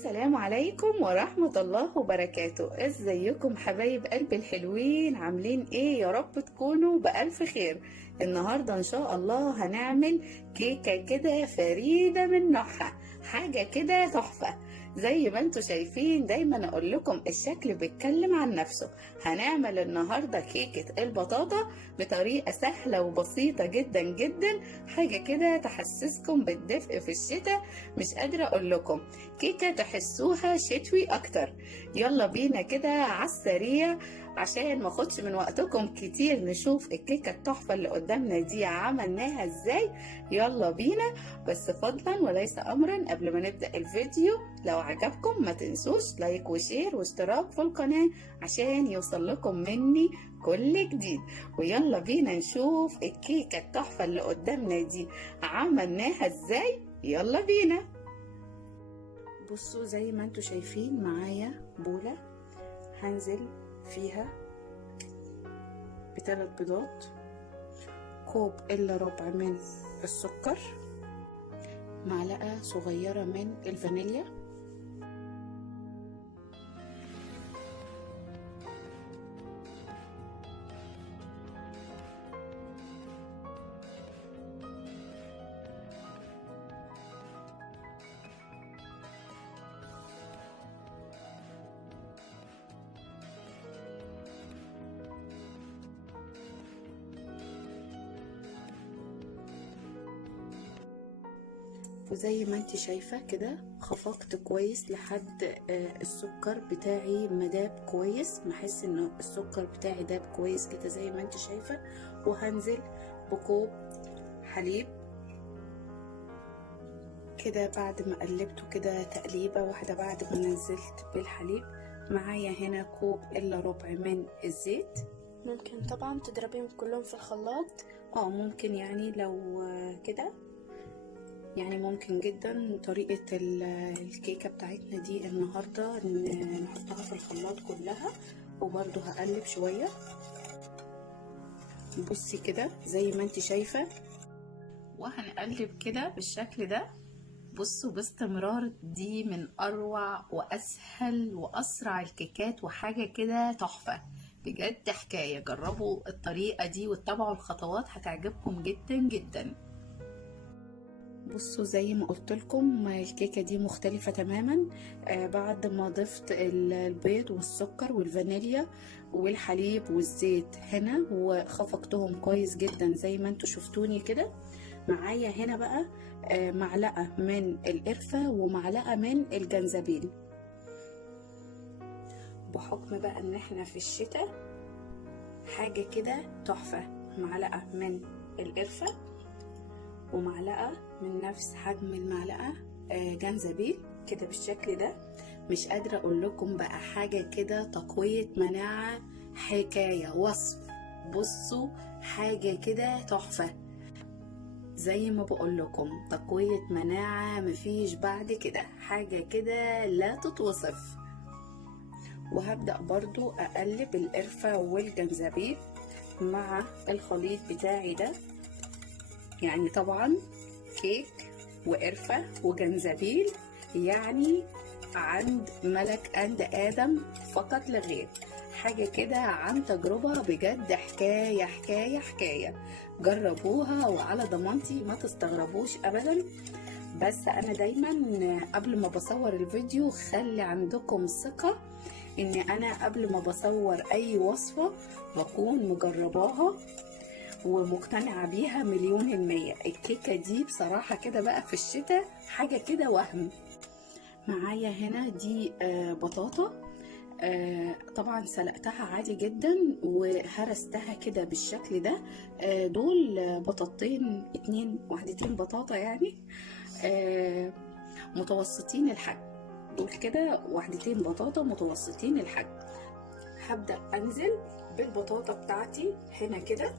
السلام عليكم ورحمة الله وبركاته. ازيكم حبايب قلبي الحلوين؟ عاملين ايه؟ يا رب تكونوا بألف خير. النهاردة ان شاء الله هنعمل كيكة كده فريدة من نوعها، حاجة كده تحفة. زي ما انتوا شايفين دايما اقول لكم الشكل بيتكلم عن نفسه. هنعمل النهاردة كيكة البطاطا بطريقة سهلة وبسيطة جدا جدا، حاجة كده تحسسكم بالدفء في الشتاء. مش قادرة اقول لكم، كيكة تحسوها شتوي اكتر. يلا بينا كده على السريع عشان ما اخدش من وقتكم كتير، نشوف الكيكة التحفة اللي قدامنا دي عملناها ازاي. يلا بينا. بس فضلا وليس امرا، قبل ما نبدأ الفيديو لو عجبكم ما تنسوش لايك وشير واشتراك في القناة عشان يوصل لكم مني كل جديد. ويلا بينا نشوف الكيكة التحفة اللي قدامنا دي عملناها ازاي. يلا بينا. بصوا زي ما انتوا شايفين معايا بولة هنزل فيها ب3 بيضات، كوب الا ربع من السكر، معلقة صغيرة من الفانيليا، وزي ما انت شايفة كده خفقت كويس لحد السكر بتاعي مداب كويس، بحس ان السكر بتاعي داب كويس كده زي ما انت شايفة. وهنزل بكوب حليب كده بعد ما قلبته كده تقليبة واحدة. بعد ما نزلت بالحليب معايا هنا كوب الا ربع من الزيت. ممكن طبعا تضربيهم كلهم في الخلاط. ممكن يعني لو كده يعني ممكن جدا. طريقة الكيكة بتاعتنا دي النهاردة نحطها في الخلاط كلها، وبرضو هقلب شوية. بصي كده زي ما انت شايفة، وهنقلب كده بالشكل ده. بصوا باستمرار، دي من اروع واسهل واسرع الكيكات، وحاجة كده تحفة بجد حكاية. جربوا الطريقة دي واتبعوا الخطوات هتعجبكم جدا جدا. بصوا زي ما قلت لكم الكيكة دي مختلفة تماما. بعد ما ضفت البيض والسكر والفانيليا والحليب والزيت هنا وخفقتهم كويس جدا زي ما انتوا شفتوني كده. معايا هنا بقى معلقة من القرفة ومعلقة من الجنزبيل، بحكم بقى ان احنا في الشتاء حاجة كده تحفة. معلقة من القرفة ومعلقة من نفس حجم المعلقة جنزبيل كده بالشكل ده. مش قادرة اقول لكم بقى حاجة كده تقوية مناعة، حكاية وصف. بصوا حاجة كده تحفة زي ما بقول لكم، تقوية مناعة مفيش بعد كده، حاجة كده لا تتوصف. وهبدأ برضو اقلب القرفة والجنزبيل مع الخليط بتاعي ده. يعني طبعا كيك وقرفة وجنزبيل يعني عند ملك عند آدم فقط لا غير. حاجة كده عن تجربة بجد، حكاية حكاية حكاية. جربوها وعلى ضمانتي ما تستغربوش أبدا. بس أنا دايما قبل ما بصور الفيديو خلي عندكم ثقة إن أنا قبل ما بصور أي وصفة بكون مجرباها ومقتنعة بيها 1,000,000%. الكيكة دي بصراحة كده بقى في الشتاء حاجة كده وهم. معايا هنا دي بطاطا، طبعا سلقتها عادي جدا وهرستها كده بالشكل ده. دول بطاطين، وحدتين بطاطا يعني متوسطين الحجم. دول كده وحدتين بطاطا متوسطين الحجم. هبدأ انزل بالبطاطا بتاعتي هنا كده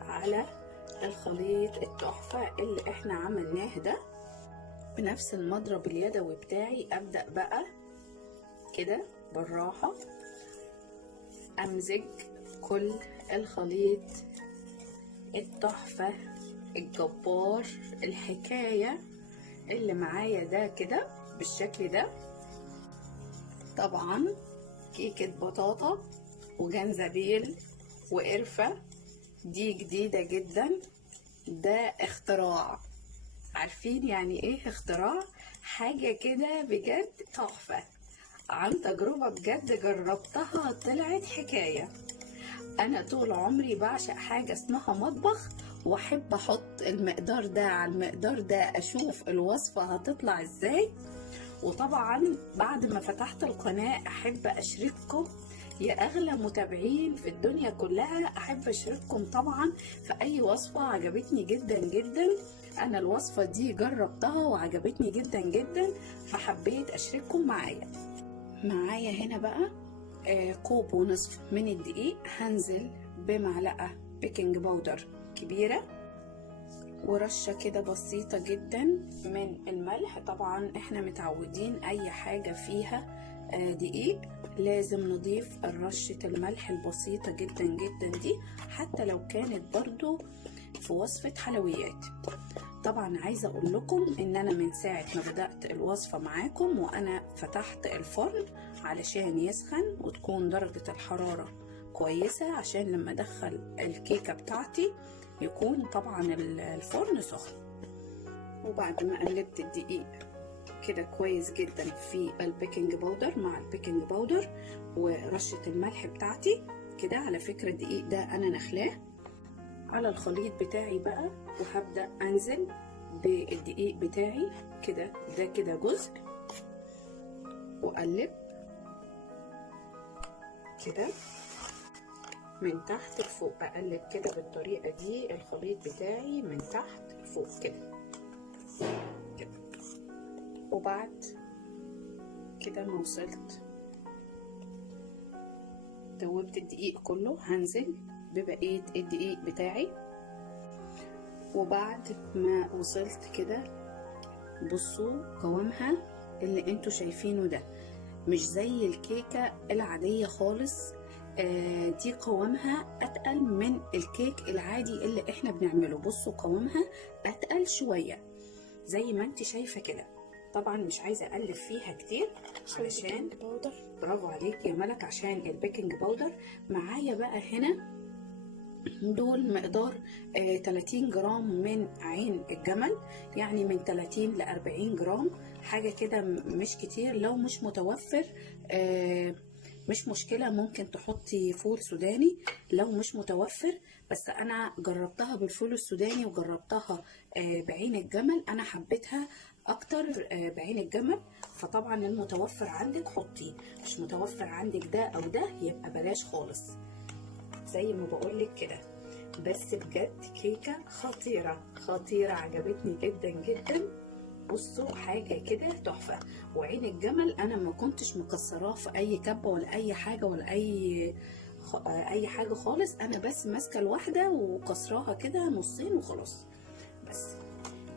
على الخليط التحفة اللي احنا عملناه ده بنفس المضرب اليدوي بتاعي. ابدأ بقى كده بالراحة امزج كل الخليط التحفة الجبار الحكاية اللي معايا ده كده بالشكل ده. طبعا كيكة بطاطا وجنزبيل وقرفة، دي جديدة جدا، ده اختراع. عارفين يعني ايه اختراع؟ حاجة كده بجد تحفة، عن تجربة بجد جربتها طلعت حكاية. انا طول عمري بعشق حاجة اسمها مطبخ، واحب احط المقدار ده على المقدار ده، اشوف الوصفة هتطلع ازاي. وطبعا بعد ما فتحت القناة احب اشارككم يا اغلى متابعين في الدنيا كلها، احب اشارككم طبعا في اي وصفة عجبتني جدا جدا. انا الوصفة دي جربتها وعجبتني جدا جدا، فحبيت اشارككم معايا. هنا بقى كوب ونصف من الدقيق، هنزل بمعلقة بيكنج باودر كبيرة، ورشة كده بسيطة جدا من الملح. طبعا احنا متعودين اي حاجة فيها دقيق لازم نضيف رشة الملح البسيطة جدا جدا دي، حتى لو كانت برضو في وصفة حلويات. طبعا عايزة اقول لكم ان انا من ساعة ما بدأت الوصفة معاكم وانا فتحت الفرن علشان يسخن وتكون درجة الحرارة كويسة، عشان لما ادخل الكيكة بتاعتي يكون طبعا الفرن سخن. وبعد ما قلبت الدقيق كده كويس جدا في البيكنج باودر مع البيكنج باودر ورشة الملح بتاعتي كده، على فكرة الدقيق ده انا نخلاه على الخليط بتاعي بقى، وهبدأ انزل بالدقيق بتاعي كده، ده كده جزء، واقلب كده من تحت لفوق، اقلب كده بالطريقة دي الخليط بتاعي من تحت لفوق كده. وبعد كده ما وصلت دوبت الدقيق كله، هنزل ببقية الدقيق بتاعي. وبعد ما وصلت كده بصوا قوامها اللي انتوا شايفينه ده مش زي الكيكة العادية خالص، دي قوامها اتقل من الكيك العادي اللي احنا بنعمله. بصوا قوامها اتقل شوية زي ما انت شايفة كده. طبعا مش عايزة اقلب فيها كتير علشان برافو عليك يا ملك، عشان البيكنج باودر. معايا بقى هنا دول مقدار 30 جرام من عين الجمل، يعني من 30 ل 40 جرام، حاجة كده مش كتير. لو مش متوفر مش مشكلة، ممكن تحطي فول سوداني لو مش متوفر، بس انا جربتها بالفول السوداني وجربتها بعين الجمل، انا حبيتها اكتر بعين الجمل. فطبعا المتوفر عندك حطيه، مش متوفر عندك ده او ده يبقى بلاش خالص زي ما بقولك كده. بس بجد كيكة خطيرة خطيرة، عجبتني جدا جدا. بصوا حاجة كده تحفة. وعين الجمل انا ما كنتش مكسراه في اي كبة ولا اي حاجة ولا اي حاجة خالص، انا بس ماسكة الواحدة وكسراها كده نصين وخلاص بس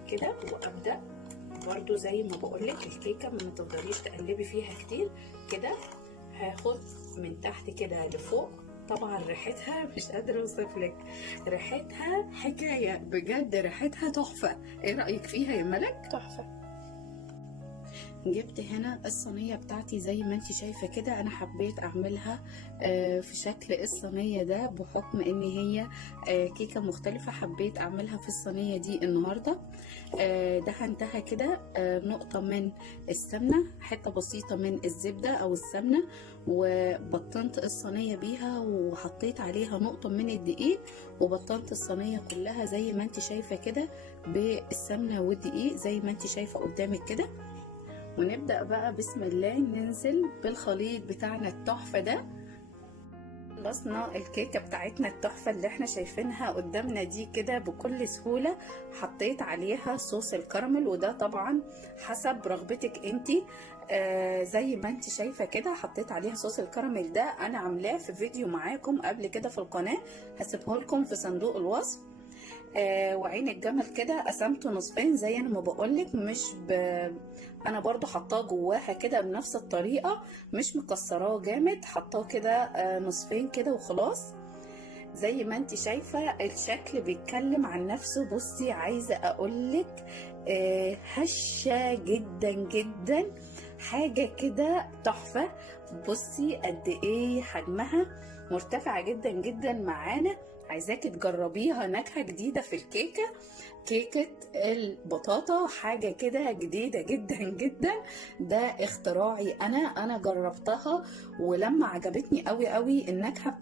كده. وابدأ برضو زي ما بقولك الكيكة ما تقدريش تقلبي فيها كتير كده، هاخد من تحت كده لفوق. طبعا ريحتها مش قادرة اوصفلك، ريحتها حكاية بجد، ريحتها تحفة. ايه رأيك فيها يا ملك؟ تحفة. جبت هنا الصينية بتاعتي زي ما انت شايفة كده، انا حبيت اعملها في شكل الصينية ده بحكم ان هي كيكة مختلفة، حبيت اعملها في الصينية دي النهاردة. دهنتها كده نقطة من السمنة، حتة بسيطة من الزبدة او السمنة، وبطنت الصينية بيها وحطيت عليها نقطة من الدقيق، وبطنت الصينية كلها زي ما انت شايفة كده بالسمنة والدقيق زي ما انت شايفة قدامك كده. ونبدأ بقى بسم الله ننزل بالخليط بتاعنا التحفة ده. خلصنا الكيكة بتاعتنا التحفة اللي احنا شايفينها قدامنا دي كده بكل سهولة. حطيت عليها صوص الكراميل، وده طبعا حسب رغبتك انتي. زي ما انت شايفة كده حطيت عليها صوص الكراميل ده، انا عاملاه في فيديو معاكم قبل كده في القناة، هسيبه لكم في صندوق الوصف. وعين الجمل كده قسمته نصفين زي انا ما بقولك، انا برضو حطاه جواها كده بنفس الطريقة، مش مكسراه جامد، حطاه كده نصفين كده وخلاص. زي ما انت شايفة الشكل بيتكلم عن نفسه. بصي عايزة اقولك هشة جدا جدا، حاجة كده تحفة. بصي قد ايه حجمها مرتفعة جدا جدا معانا. عايزاكي تجربيها، نكهة جديدة في الكيكة، كيكة البطاطا، حاجة كده جديدة جدا جدا. ده اختراعي انا جربتها، ولما عجبتني قوي قوي النكهة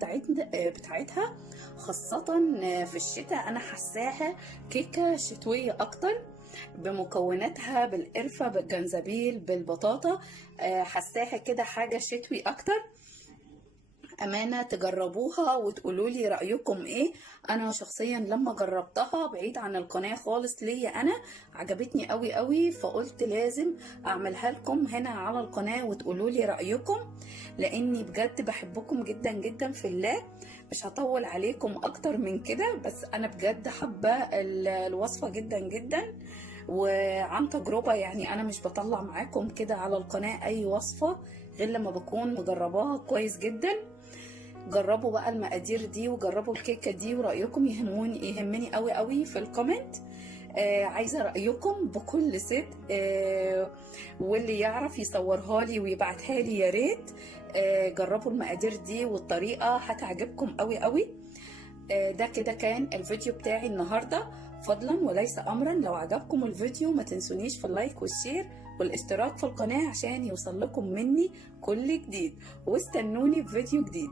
بتاعتها، خاصة في الشتاء انا حساها كيكة شتوية اكتر، بمكوناتها، بالقرفة، بالجنزبيل، بالبطاطا. حساها كده حاجة شتوي اكتر. امانه تجربوها وتقولوا لي رايكم ايه. انا شخصيا لما جربتها بعيد عن القناه خالص ليا انا، عجبتني قوي قوي، فقلت لازم اعملها لكم هنا على القناه وتقولوا لي رايكم، لاني بجد بحبكم جدا جدا في الله. مش هطول عليكم اكتر من كده، بس انا بجد حابه الوصفه جدا جدا، وعن تجربه يعني. انا مش بطلع معاكم كده على القناه اي وصفه غير لما بكون مجرباها كويس جدا. جربوا بقى المقادير دي وجربوا الكيكه دي، ورايكم يهمني قوي قوي في الكومنت. عايزه رايكم بكل صدق. واللي يعرف يصورها لي ويبعتها لي يا ريت. جربوا المقادير دي والطريقه هتعجبكم قوي قوي. ده كده كان الفيديو بتاعي النهارده، فضلا وليس امرا. لو عجبكم الفيديو ما تنسونيش في اللايك والشير والاشتراك في القناه عشان يوصل لكم مني كل جديد، واستنوني بفيديو جديد.